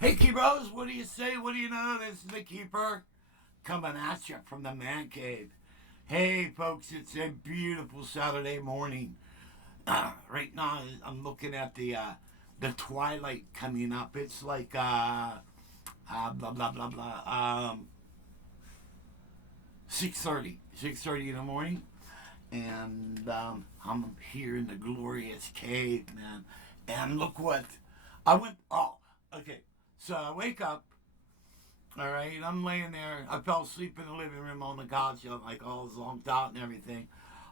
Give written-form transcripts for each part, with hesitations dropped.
Hey, Keepers, what do you say? What do you know? This is the Keeper coming at you from the man cave. Hey, folks, it's a beautiful Saturday morning. Right now, I'm looking at the twilight coming up. It's like blah blah blah blah 6:30 in the morning, and I'm here in the glorious cave, man. And look what I went. Oh, okay. So I wake up. All right, I'm laying there. I fell asleep in the living room on the couch, like all zonked out and everything.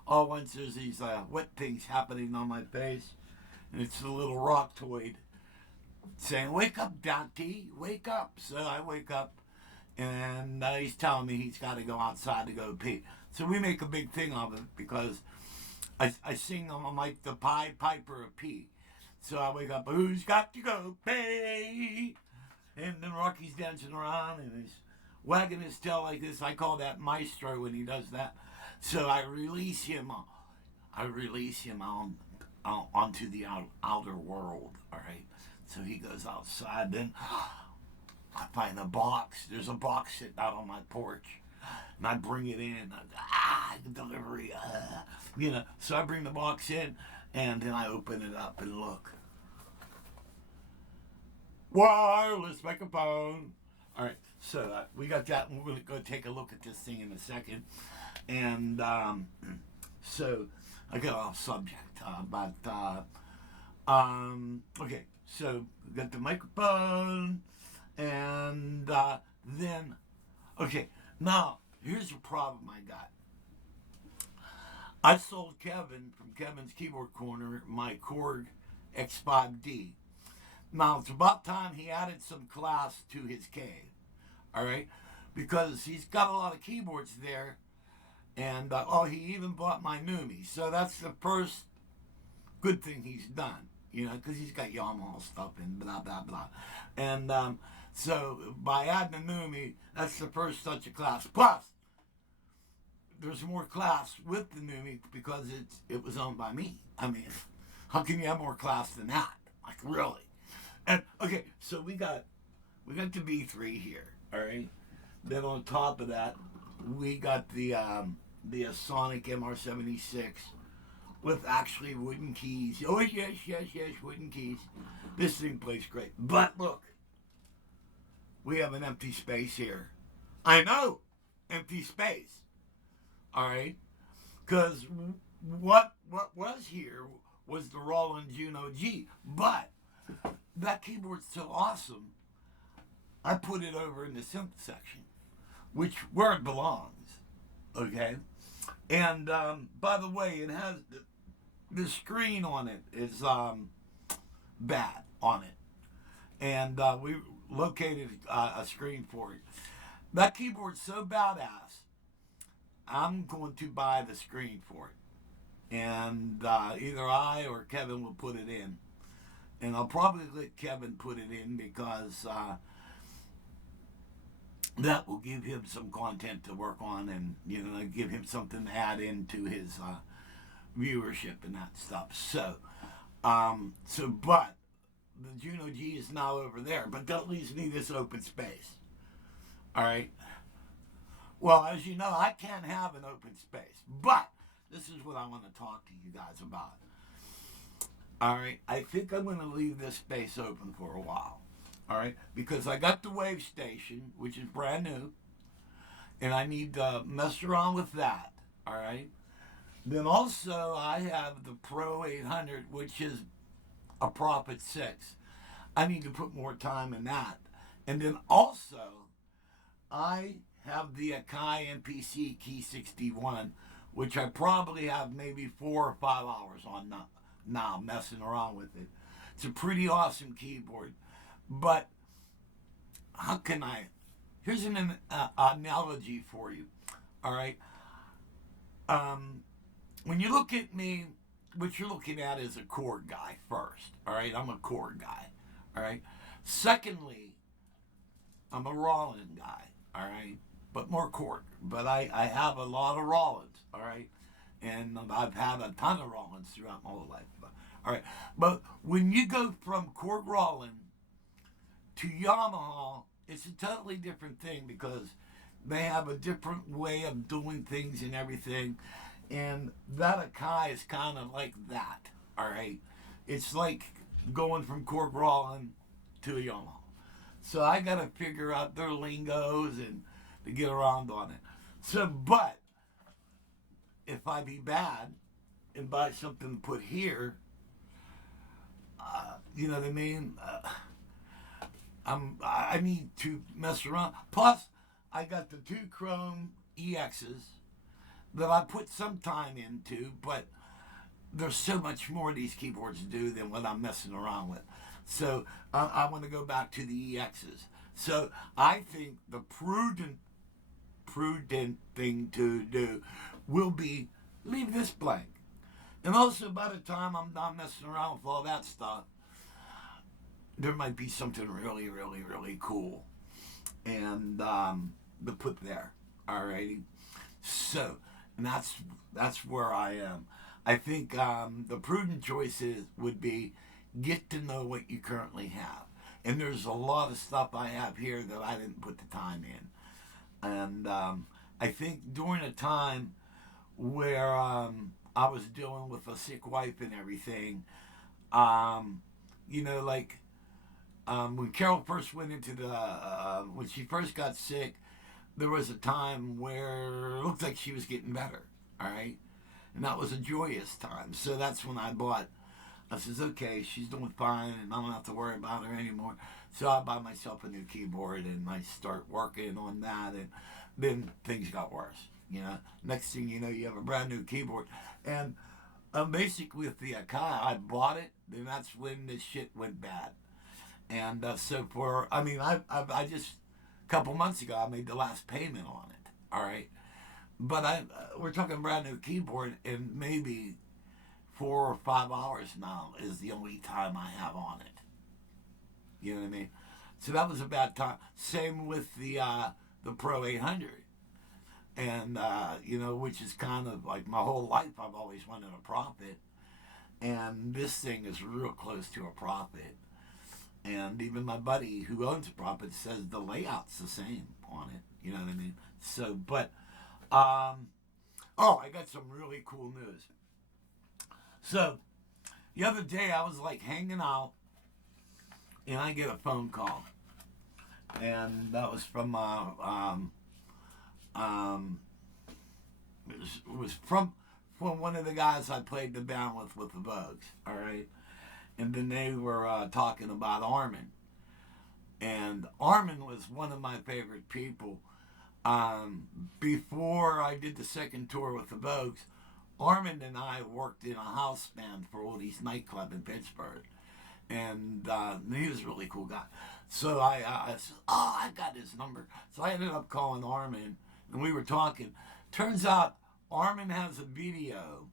All once there's these wet things happening on my face, and it's a little rockoid saying, "Wake up, Dante, wake up." So I wake up, and he's telling me he's got to go outside to go pee. So we make a big thing of it because I sing on like the Pied Piper of Pee. So I wake up, who's got to go pee? And then Rocky's dancing around and he's wagging his tail like this. I call that maestro when he does that. So I release him. I release him onto the outer world. All right. So he goes outside. Then I find a box. There's a box sitting out on my porch. And I bring it in. Delivery. So I bring the box in and then I open it up and look. Wireless microphone. All right, so we got that, and we're going to go take a look at this thing in a second. And so I got off subject, okay, so we got the microphone, and then, okay, now here's the problem I got. I sold Kevin from Kevin's Keyboard Corner my Korg X5D. Now, it's about time he added some class to his cave, all right? Because he's got a lot of keyboards there, and, he even bought my Numi. So that's the first good thing he's done, because he's got Yamaha stuff and blah, blah, blah. And so by adding the Numi, that's the first touch of class. Plus, there's more class with the Numi because it was owned by me. I mean, how can you have more class than that? Like, really? And okay, so we got the B3 here, all right. Then on top of that, we got the Sonic MR76 with actually wooden keys. Oh yes, wooden keys. This thing plays great. But look, we have an empty space here. I know, empty space. All right, because what was here was the Roland Juno G, but that keyboard's so awesome, I put it over in the synth section, where it belongs. Okay, and by the way, it has the screen on it is bad on it, and we located a screen for it. That keyboard's so badass. I'm going to buy the screen for it, and either I or Kevin will put it in. And I'll probably let Kevin put it in because that will give him some content to work on and, give him something to add into his viewership and that stuff. But the Juno G is now over there, but that leaves me this open space. All right. Well, as you know, I can't have an open space, but this is what I want to talk to you guys about. All right, I think I'm going to leave this space open for a while. All right, because I got the Wave Station, which is brand new, and I need to mess around with that. All right. Then also I have the Pro 800, which is a Prophet 6. I need to put more time in that. And then also I have the Akai MPC Key 61, which I probably have maybe 4 or 5 hours on now messing around with it. It's a pretty awesome keyboard, but how can I? Here's an analogy for you. All right. When you look at me, what you're looking at is a Korg guy first. All right, I'm a Korg guy. All right. Secondly, I'm a Roland guy. All right, but more Korg. But I have a lot of Rollins. All right. And I've had a ton of Rollins throughout my whole life. All right, but when you go from Korg Rollin to Yamaha, it's a totally different thing because they have a different way of doing things and everything. And that Akai is kind of like that, all right? It's like going from Cork Rollin to a Yamaha. So I got to figure out their lingos and to get around on it. So, but if I be bad and buy something to put here, you know what I mean? I need to mess around. Plus, I got the 2 Chrome EXs that I put some time into, but there's so much more these keyboards do than what I'm messing around with. So I want to go back to the EXs. So I think the prudent thing to do will be leave this blank. And also, by the time I'm not messing around with all that stuff, there might be something really, really, really cool and to put there. Alrighty. So, and that's where I am. I think the prudent choices would be get to know what you currently have. And there's a lot of stuff I have here that I didn't put the time in. And I think during a time where I was dealing with a sick wife and everything, you know, like when Carol first went into when she first got sick, there was a time where it looked like she was getting better, all right? And that was a joyous time. So that's when I says, okay, she's doing fine and I don't have to worry about her anymore. So I buy myself a new keyboard and I start working on that, and then things got worse. You know, next thing you know, you have a brand new keyboard. And basically with the Akai, I bought it, and that's when this shit went bad. And so I just, a couple months ago, I made the last payment on it, all right? But we're talking brand new keyboard, and maybe 4 or 5 hours now is the only time I have on it. You know what I mean? So that was a bad time. Same with the Pro 800. And, you know, which is kind of like my whole life I've always wanted a Prophet. And this thing is real close to a Prophet. And even my buddy who owns a Prophet says the layout's the same on it. You know what I mean? So, but, I got some really cool news. So, the other day I was like hanging out, and I get a phone call. And that was from, it was from one of the guys I played the band with the Vogues, all right? And then they were talking about Armin. And Armin was one of my favorite people. Before I did the second tour with the Vogues, Armin and I worked in a house band for Oldies nightclub in Pittsburgh. And he was a really cool guy. So I said, I got his number. So I ended up calling Armin, and we were talking. Turns out Armin has a video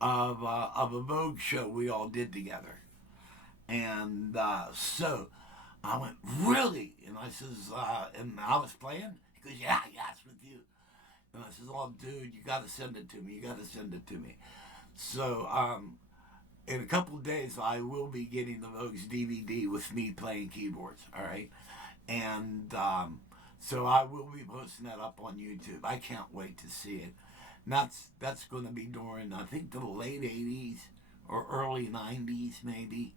of a Vogue show we all did together. And so I went, really? And I says, and I was playing? He goes, yeah, it's with you. And I says, oh, dude, you got to send it to me. So in a couple of days, I will be getting the Vogues DVD with me playing keyboards, all right? And so I will be posting that up on YouTube. I can't wait to see it. And that's going to be during, I think, the late 80s or early 90s, maybe.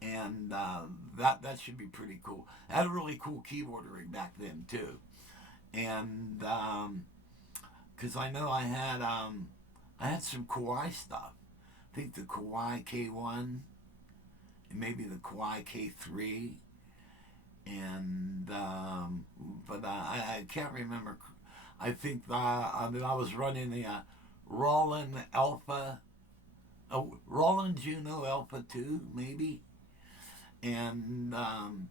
And that should be pretty cool. I had a really cool keyboard rig back then, too. And because I know I had some Kawai stuff. I think the Kawai K1 and maybe the Kawai K3. And but I can't remember. I think I was running the Roland Alpha, Roland Juno Alpha 2 maybe, and then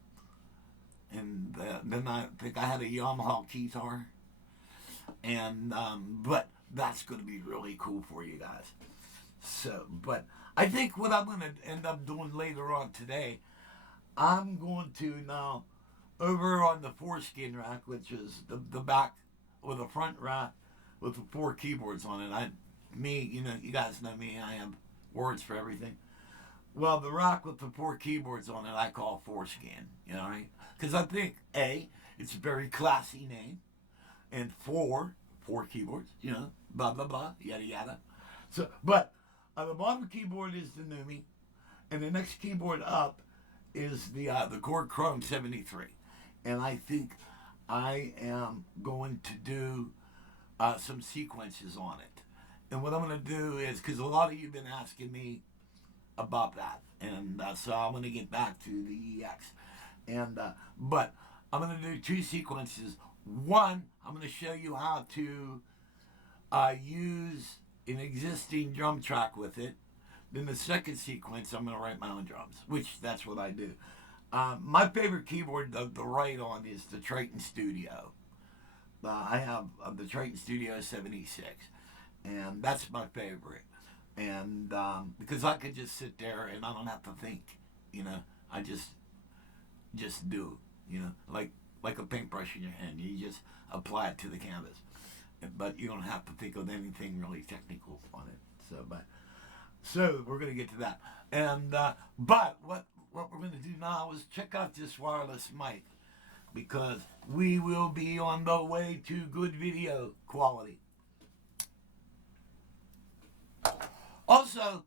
I think I had a Yamaha guitar, and but that's going to be really cool for you guys. So, but I think what I'm going to end up doing later on today, I'm going to now, over on the foreskin rack, which is the back or the front rack with the 4 keyboards on it. You know, you guys know me, I have words for everything. Well, the rock with the 4 keyboards on it, I call Foreskin. You know, right? Because I think A, it's a very classy name, and four keyboards. You know, blah blah blah, yada yada. So, but the bottom keyboard is the Numi, and the next keyboard up is the Korg Chrome 73, and I think I am going to do some sequences on it. And what I'm going to do is, because a lot of you have been asking me about that, and so I'm going to get back to the EX. And but I'm going to do 2 sequences. One, I'm going to show you how to use an existing drum track with it. Then the second sequence, I'm going to write my own drums, which that's what I do. My favorite keyboard to write on is the Triton Studio. I have the Triton Studio 76, and that's my favorite. And because I could just sit there and I don't have to think, you know, I just do, you know, like a paintbrush in your hand. You just apply it to the canvas, but you don't have to think of anything really technical on it. So we're gonna get to that. And but what we're gonna do now is check out this wireless mic, because we will be on the way to good video quality. Also,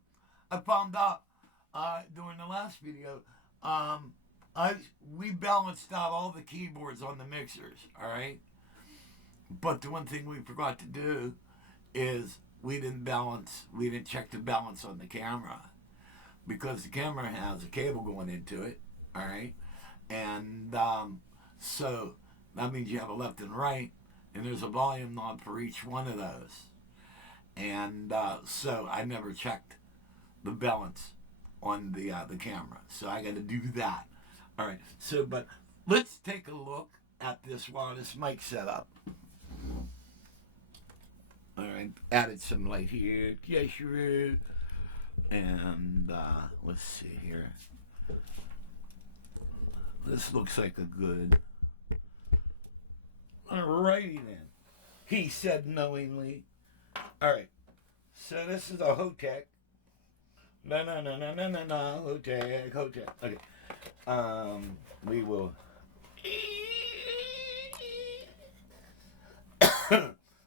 I found out during the last video, we balanced out all the keyboards on the mixers, all right? But the one thing we forgot to do is we didn't check the balance on the camera, because the camera has a cable going into it, all right? And so that means you have a left and right, and there's a volume knob for each one of those. And so I never checked the balance on the camera, so I got to do that. All right. So, but let's take a look at this wireless mic setup. All right. Added some light here. Yes, you. And let's see here. This looks like a good. Alrighty then. He said knowingly. Alright. So this is a Hotech. No, Hotech. Okay. We will.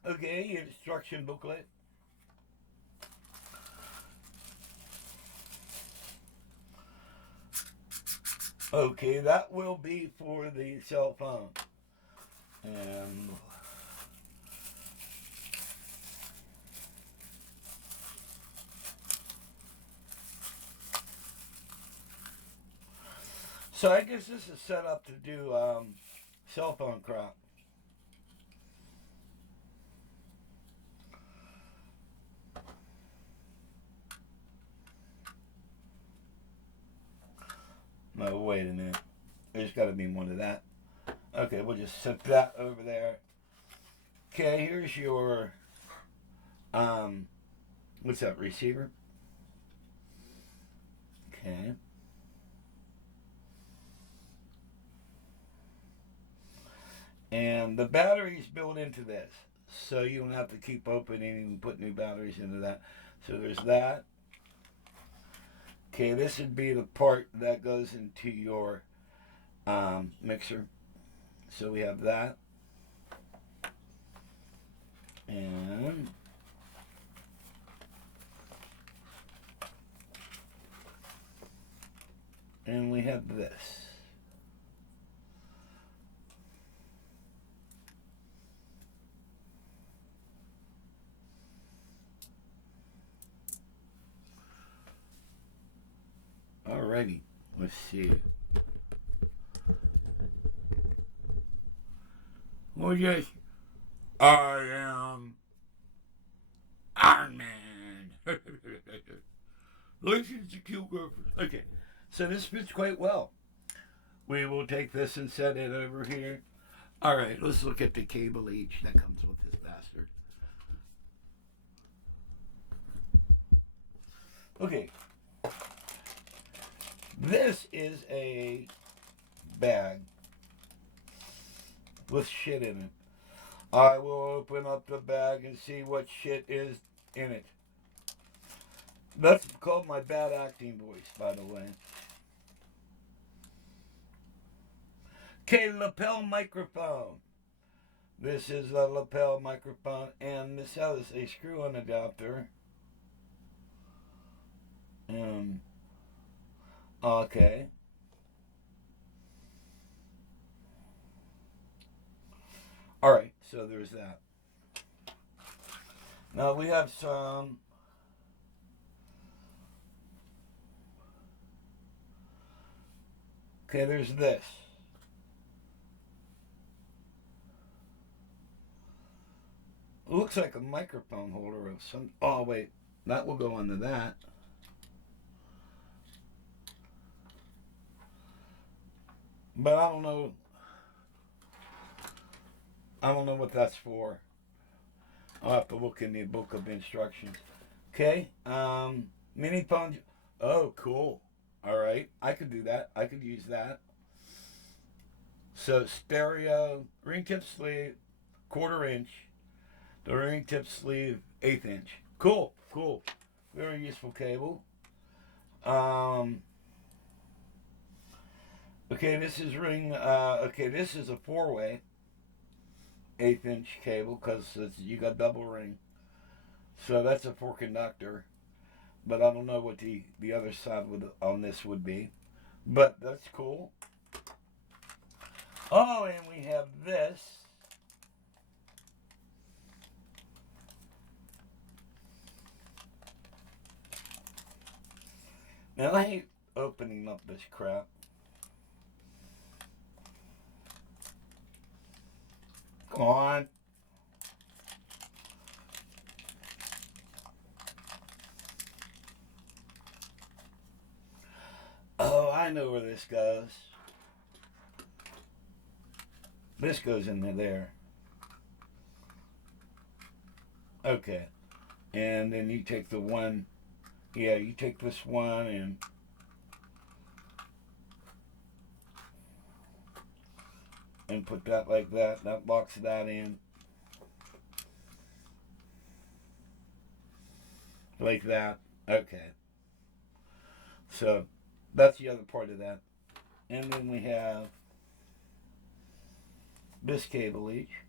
Okay, instruction booklet. Okay, that will be for the cell phone. And so I guess this is set up to do cell phone crop. No, wait a minute. There's got to be one of that. Okay, we'll just set that over there. Okay, here's your what's that, receiver? Okay. And the battery's built into this, so you don't have to keep opening and put new batteries into that. So there's that. Okay, this would be the part that goes into your mixer. So we have that. And we have this. Alrighty, let's see. Well, yes, I am Iron Man. Listen to cute girlfriend. Okay, so this fits quite well. We will take this and set it over here. Alright, let's look at the cable H that comes with this bastard. Okay. This is a bag with shit in it. I will open up the bag and see what shit is in it. That's called my bad acting voice, by the way. Okay, lapel microphone. This is a lapel microphone, and this has a screw-in adapter. Okay. Alright, so there's that. Now we have some. Okay, there's this. It looks like a microphone holder of some. Oh, wait. That will go into that. But I don't know. I don't know what that's for. I'll have to look in the book of instructions. Okay. Mini phone. Oh, cool. All right. I could do that. I could use that. So stereo ring tip sleeve, 1/4 inch. The ring tip sleeve, 1/8 inch. Cool. Cool. Very useful cable. Okay, this is ring. Okay, this is a 4-way 1/8 inch cable because you got double ring. So that's a 4 conductor. But I don't know what the other side on this would be. But that's cool. Oh, and we have this. Now I hate opening up this crap. Come on. Oh, I know where this goes. This goes into there. Okay. And then you take the one. Yeah, you take this one and put that like that. That locks that in. Like that. Okay. So that's the other part of that. And then we have this cable each.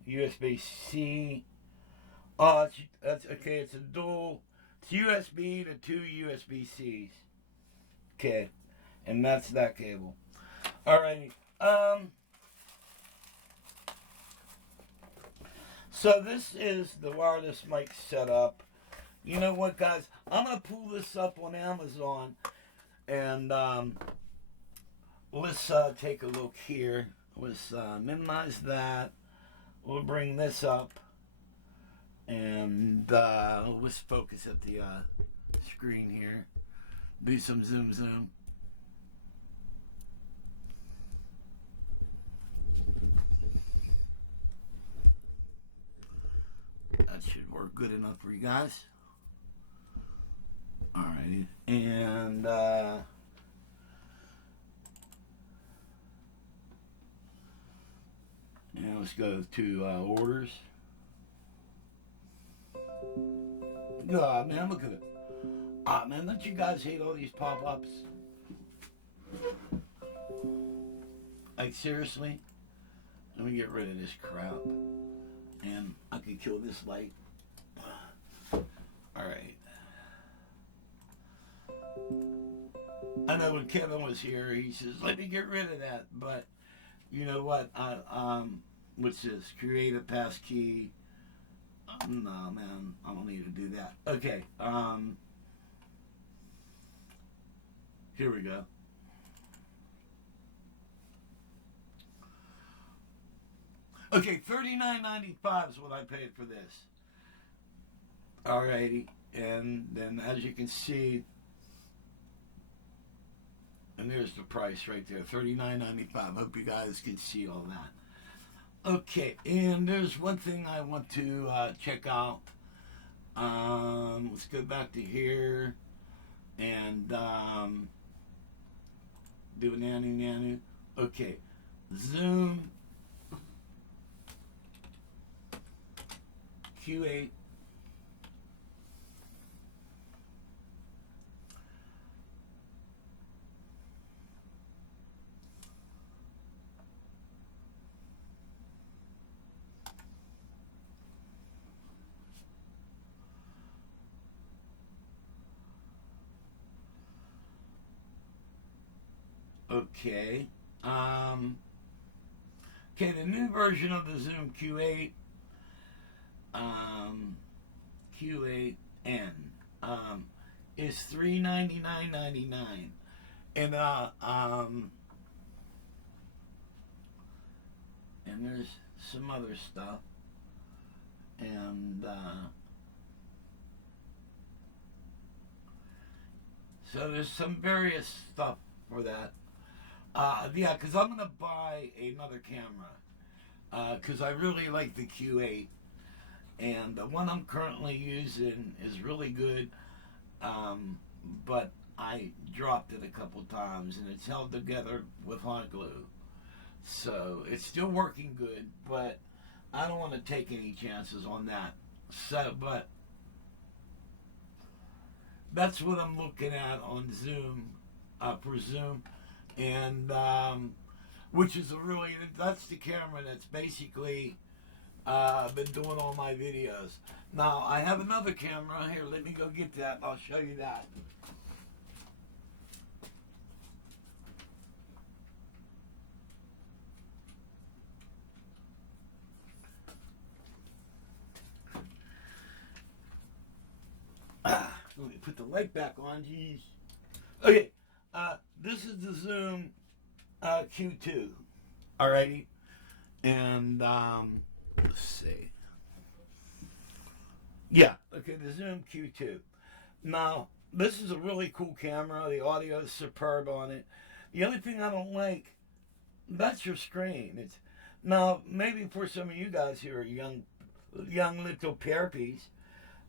USB-C. Oh, that's okay. It's a dual. It's USB to 2 USB-Cs. Okay, and that's that cable. Alrighty. So this is the wireless mic setup. You know what, guys? I'm gonna pull this up on Amazon, and let's take a look here. Let's minimize that. We'll bring this up, and let's focus at the screen here. Do some zoom. That should work good enough for you guys. Alrighty, and let's go to orders. God, man, look at it. Ah, man, don't you guys hate all these pop-ups? Like, seriously? Let me get rid of this crap. And I can kill this light. Alright. I know when Kevin was here, he says, let me get rid of that. But, you know what? What's this? Create a passkey. No, man, I don't need to do that. Okay, here we go. Okay, $39.95 is what I paid for this. Alrighty, and then as you can see, and there's the price right there, $39.95. Hope you guys can see all that. Okay, and there's one thing I want to check out. Let's go back to here, and Do a nanu nanu. Okay. Zoom Q8. Okay. Okay, the new version of the Zoom Q8, Q8N, is $399.99, and and there's some other stuff, and so there's some various stuff for that. Yeah, because I'm going to buy another camera because I really like the Q8. And the one I'm currently using is really good, but I dropped it a couple times and it's held together with hot glue. So it's still working good, but I don't want to take any chances on that. So, but that's what I'm looking at on Zoom, for Zoom. And which is that's the camera that's basically been doing all my videos. Now I have another camera here. Let me go get that. I'll show you that. Let me put the light back on. Jeez. Okay. This is the Zoom Q2. Alrighty. And let's see. Yeah, okay, the Zoom Q2. Now, this is a really cool camera. The audio is superb on it. The only thing I don't like, that's your screen. It's now maybe for some of you guys who are young little perpies,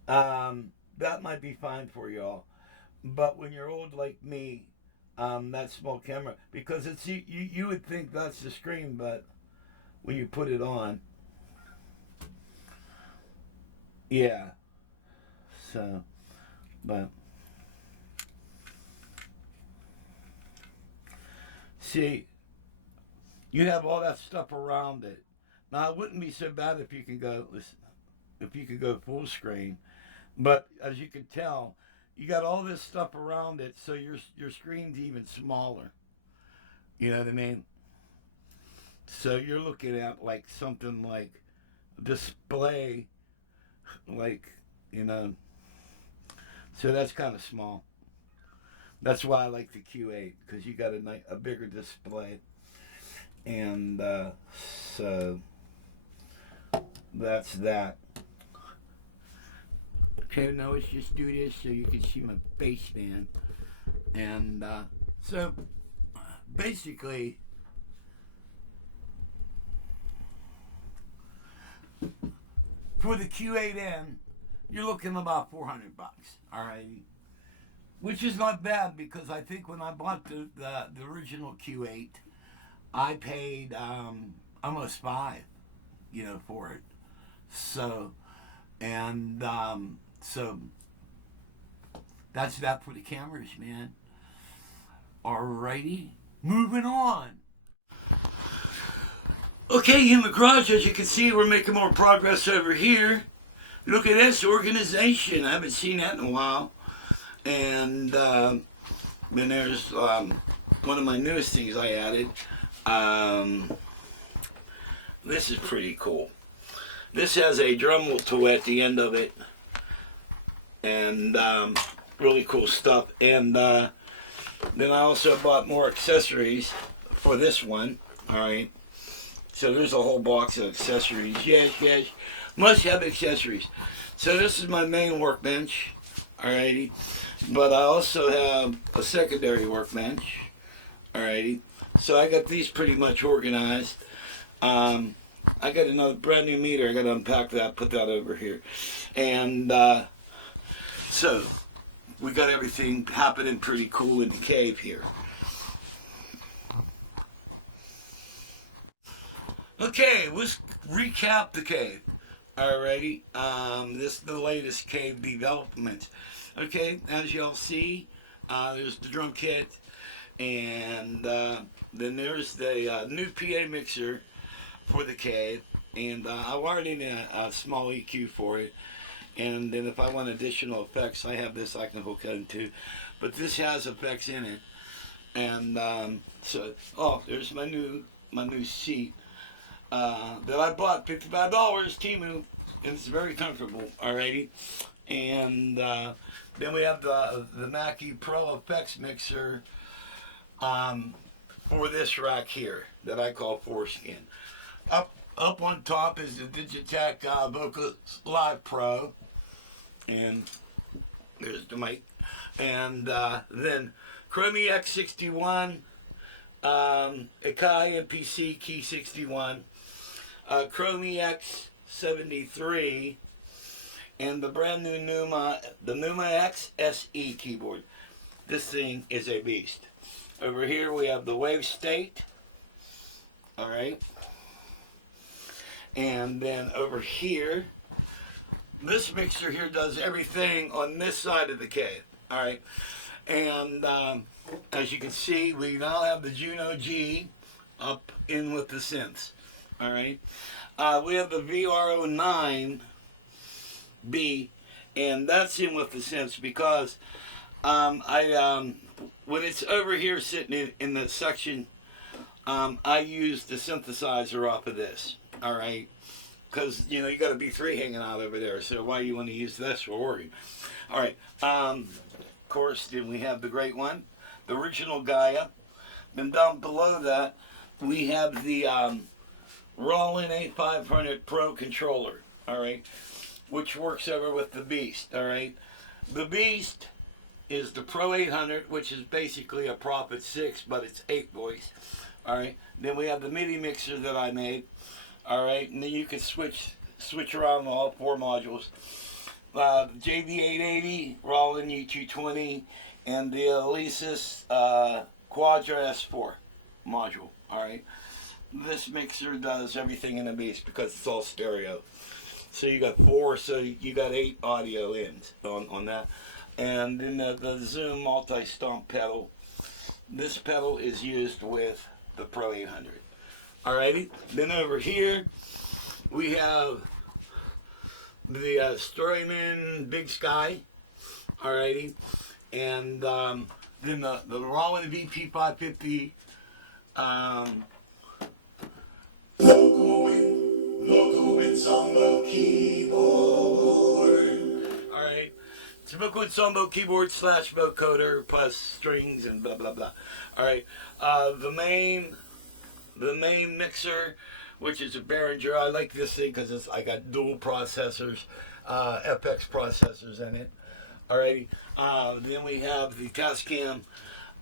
that might be fine for y'all. But when you're old like me, that small camera, because it's you would think that's the screen, but when you put it on, yeah. So, but see, you have all that stuff around it. Now, it wouldn't be so bad if you could go listen, if you could go full screen, but as you can tell, you got all this stuff around it, so your screen's even smaller. You know what I mean? So you're looking at like something like display, like, you know. So that's kind of small. That's why I like the Q8, because you got a bigger display. And so that's that. Okay, now let's just do this so you can see my face stand. And so basically, for the Q8N, you're looking about $400. All right, which is not bad, because I think when I bought the original Q8, I paid almost $5, for it. So, and so that's that for the cameras, man. Alrighty, moving on. Okay, in the garage, as you can see, we're making more progress over here. Look at this organization. I haven't seen that in a while. And then there's one of my newest things I added. This is pretty cool. This has a Dremel tool at the end of it. And really cool stuff. And then I also bought more accessories for this one. Alright. So there's a whole box of accessories. Yes, must have accessories. So this is my main workbench. Alrighty. But I also have a secondary workbench. Alrighty. So I got these pretty much organized. I got another brand new meter. I got to unpack that, put that over here. And so we got everything happening pretty cool in the cave here. Okay, let's recap the cave. Alrighty, this is the latest cave development. Okay, as y'all see, there's the drum kit, and then there's the new PA mixer for the cave, and I wired in a small EQ for it. And then if I want additional effects, I have this I can hook into. But this has effects in it. And there's my new seat that I bought, $55, Temu. And it's very comfortable, alrighty. And then we have the Mackie Pro Effects Mixer for this rack here that I call Foreskin. Up on top is the Digitech Vocus Live Pro. And there's the mic. And then Chromie X61, Akai MPC Key 61, Chromie X73, and the brand new the Numa X SE keyboard. This thing is a beast. Over here we have the Wave State. Alright. And then over here, this mixer here does everything on this side of the cave. Alright. And as you can see, we now have the Juno G up in with the synths. Alright. We have the VRO9B, and that's in with the synths because when it's over here sitting in the section, I use the synthesizer off of this. Alright. Because, you got a B3 hanging out over there, so why you want to use this for organ? Alright, of course, then we have the great one, the original Gaia. Then down below that, we have the Roland A500 Pro controller, alright, which works over with the Beast, alright. The Beast is the Pro 800, which is basically a Prophet 6, but it's 8 voice, alright. Then we have the MIDI mixer that I made. Alright, and then you can switch around all 4 modules. The JV880, Roland U220, and the Alesis Quadra S4 module. Alright, this mixer does everything in the Beast because it's all stereo. So you got 4, so you got 8 audio ins on that. And then the Zoom multi-stomp pedal. This pedal is used with the Pro 800. Alrighty, then over here we have the Strymon Big Sky. Alrighty, and then the Roland VP550 Loco Ensemble keyboard. Alright, it's a Loco Ensemble keyboard / vocoder plus strings and blah blah blah. Alright, the main mixer, which is a Behringer. I like this thing because I got dual processors, FX processors in it. Alrighty. Then we have the Tascam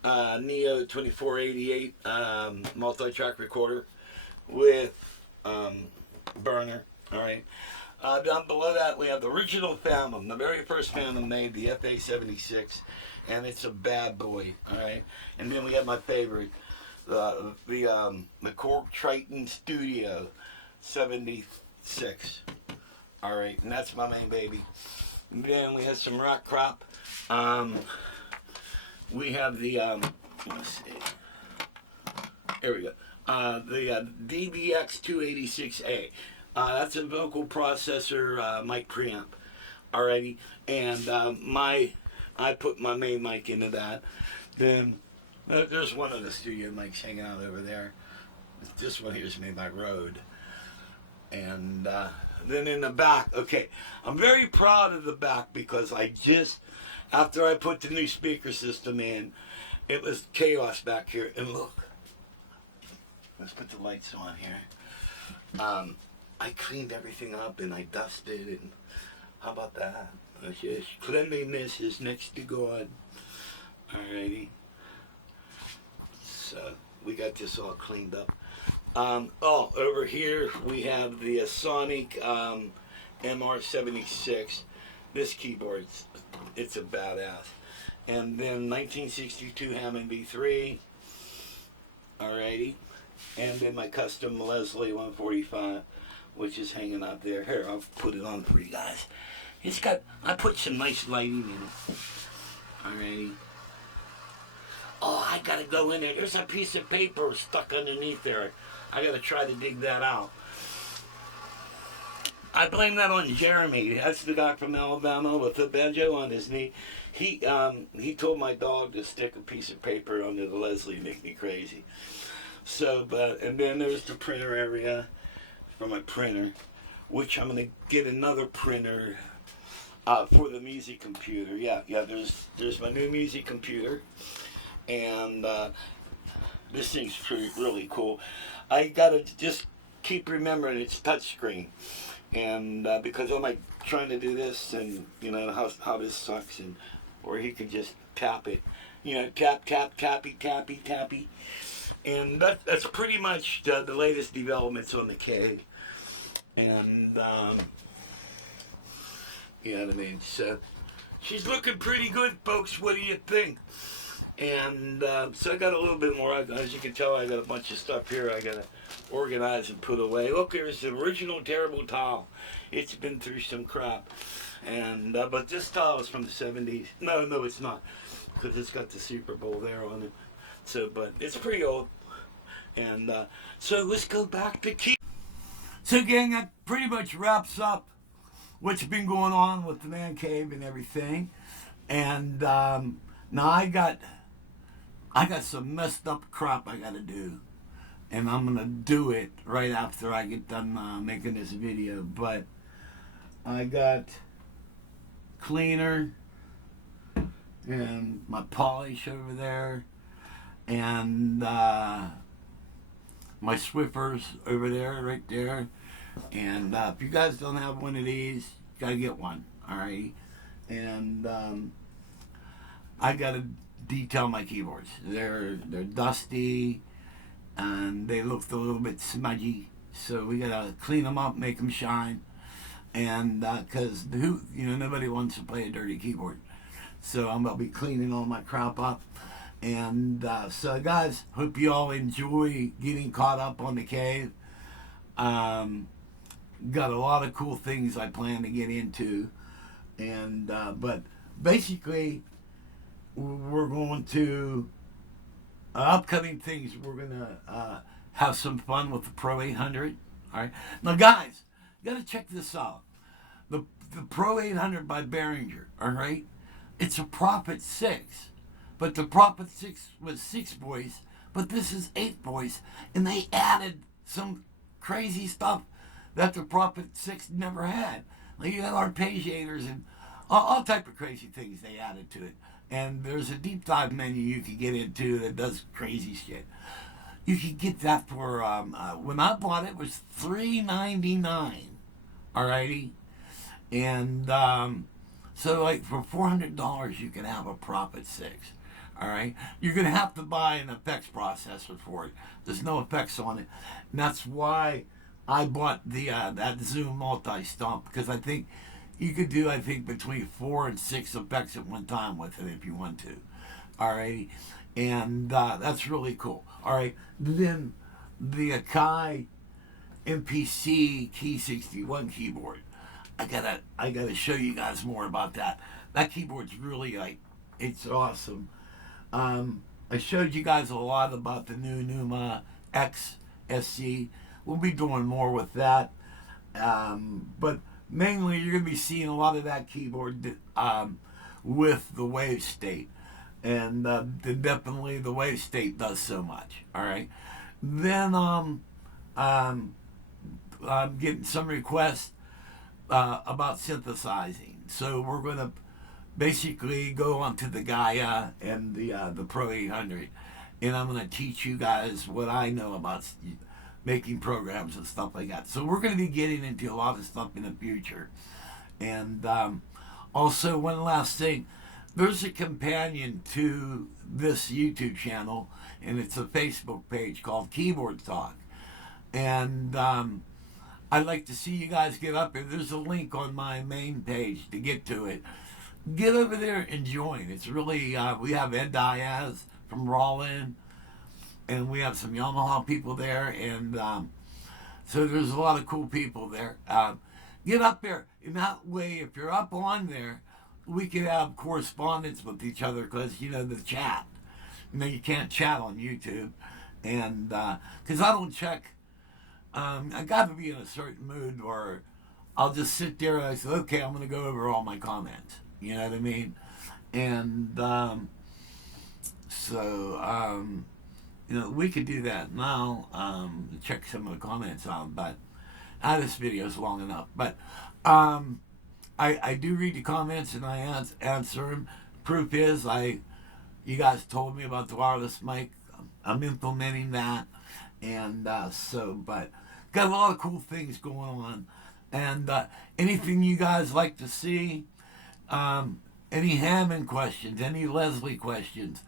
Neo 2488 multi-track recorder with burner. Alright. Down below that we have the original Phantom, the very first Phantom made, the FA76, and it's a bad boy. Alright. And then we have my favorite, the Korg Triton Studio 76. Alright, and that's my main baby. And then we have some rock crop. We have the let's see. Here we go. The DBX 286A. That's a vocal processor mic preamp. Alrighty, and I put my main mic into that. Then there's one of the studio mics hanging out over there. This one here is made by Rode. And then in the back, okay, I'm very proud of the back because after I put the new speaker system in, it was chaos back here. And look, let's put the lights on here. I cleaned everything up and I dusted, and how about that? Cleanliness is next to God. Alrighty. So we got this all cleaned up. Over here we have the Sonic MR76. This keyboard, it's a badass. And then 1962 Hammond B3. Alrighty. and then my custom Leslie 145, which is hanging out there. Here, I'll put it on for you guys. I put some nice lighting in it. Alrighty. Oh, I gotta go in there. There's a piece of paper stuck underneath there. I gotta try to dig that out. I blame that on Jeremy. That's the guy from Alabama with the banjo on his knee. He told my dog to stick a piece of paper under the Leslie, make me crazy. So, and then there's the printer area for my printer, which I'm gonna get another printer for the music computer. Yeah. There's my new music computer, and this thing's really cool. I gotta just keep remembering it's touchscreen. And because I'm like trying to do this, and you know how this sucks, and or he could just tap it, you know, tap, tappy, and that's pretty much the latest developments on the keg, and you know what I mean. So she's looking pretty good, folks. What do you think? And so I got a little bit more. As you can tell, I got a bunch of stuff here I gotta organize and put away. Look, there's the original terrible towel. It's been through some crap, and but this towel is from the 70s. No, it's not, because it's got the Super Bowl there on it. So, but it's pretty old. And so let's go back to key. So, gang, that pretty much wraps up what's been going on with the man cave and everything. And now I got some messed up crap I gotta do, and I'm gonna do it right after I get done making this video. But I got cleaner and my polish over there, and my Swiffers over there, right there. And if you guys don't have one of these, you gotta get one. All right. And I gotta detail my keyboards. They're dusty, and they look a little bit smudgy. So we gotta clean them up, make them shine, and because nobody wants to play a dirty keyboard. So I'm gonna be cleaning all my crap up. And so guys, hope you all enjoy getting caught up on the cave. Got a lot of cool things I plan to get into, and but basically we're going to upcoming things. We're gonna have some fun with the Pro 800. All right, now guys, you gotta check this out. The Pro 800 by Behringer. All right, it's a Prophet 6, but the Prophet 6 was 6 voice, but this is 8 voice, and they added some crazy stuff that the Prophet 6 never had. Like you got arpeggiators and all type of crazy things they added to it. And there's a deep dive menu you could get into that does crazy shit. You could get that for when I bought it was $3.99. Alrighty, and so like for $400 you can have a Prophet 6. All right, you're gonna have to buy an effects processor for it. There's no effects on it, and that's why I bought the that Zoom multi-stump, because I think you could do between 4 and 6 effects at one time with it if you want to. All right, and that's really cool. All right, then the Akai MPC Key 61 keyboard. I gotta show you guys more about that. That keyboard's really it's awesome. I showed you guys a lot about the new Numa X SC. We'll be doing more with that, but mainly you're going to be seeing a lot of that keyboard with the wave state, and definitely the wave state does so much. All right, then I'm getting some requests about synthesizing, so we're going to basically go onto the Gaia and the Pro 800, and I'm going to teach you guys what I know about making programs and stuff like that. So we're going to be getting into a lot of stuff in the future. And also, one last thing, there's a companion to this YouTube channel, and it's a Facebook page called Keyboard Talk. And I'd like to see you guys get up there. There's a link on my main page to get to it. Get over there and join. It's really, we have Ed Diaz from Rollin, and we have some Yamaha people there, and so there's a lot of cool people there. Get up there. In that way, if you're up on there, we can have correspondence with each other because, you know, the chat. You know, you can't chat on YouTube. And because I don't check, I got to be in a certain mood where I'll just sit there and I say, okay, I'm going to go over all my comments. You know what I mean? And you know, we could do that now, check some of the comments out, but this video is long enough. But I do read the comments and I answer them. Proof is, you guys told me about the wireless mic. I'm implementing that. And but got a lot of cool things going on. And anything you guys like to see, any Hammond questions, any Leslie questions.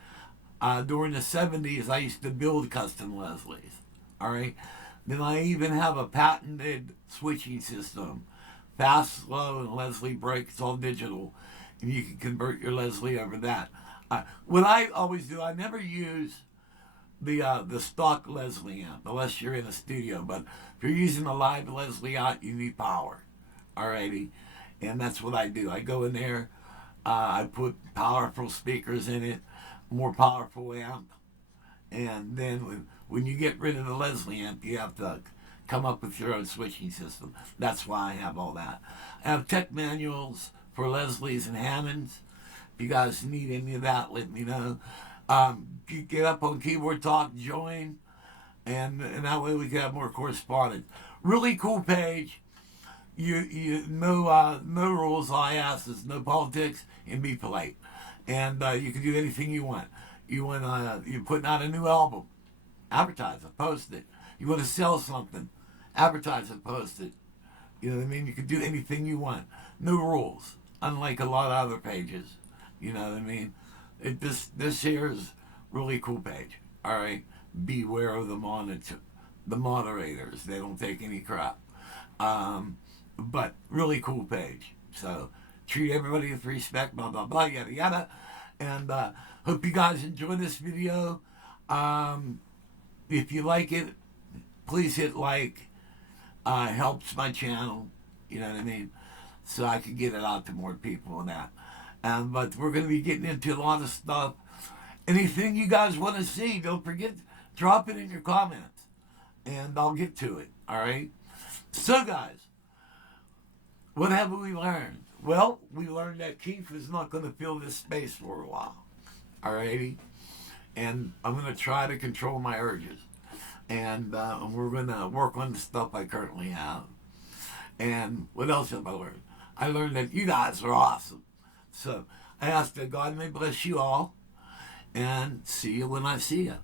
During the 70s, I used to build custom Leslies. All right. Then I even have a patented switching system. Fast, slow, and Leslie break. It's all digital. And you can convert your Leslie over that. What I always do, I never use the stock Leslie amp unless you're in a studio. But if you're using a live Leslie out, you need power. Alrighty. And that's what I do. I go in there. I put powerful speakers in it. More powerful amp, and then when you get rid of the Leslie amp, you have to come up with your own switching system. That's why I have all that. I have tech manuals for Leslies and Hammonds. If you guys need any of that, let me know. You get up on Keyboard Talk, join, and that way we can have more correspondence. Really cool page. You no rules. All I ask is no politics and be polite. And you can do anything you want. You're putting out a new album, advertise it, post it. You want to sell something, advertise it, post it. You know what I mean? You can do anything you want. No rules, unlike a lot of other pages. You know what I mean? This here is really cool page. All right, beware of the moderators. They don't take any crap. But really cool page. So. Treat everybody with respect, blah, blah, blah, yada, yada. And hope you guys enjoy this video. If you like it, please hit like. Helps my channel, you know what I mean? So I can get it out to more people and that. But we're going to be getting into a lot of stuff. Anything you guys want to see, don't forget, drop it in your comments. And I'll get to it, all right? So, guys, what have we learned? Well, we learned that Keith is not going to fill this space for a while. Alrighty? And I'm going to try to control my urges. And we're going to work on the stuff I currently have. And what else have I learned? I learned that you guys are awesome. So I ask that God may bless you all. And see you when I see you.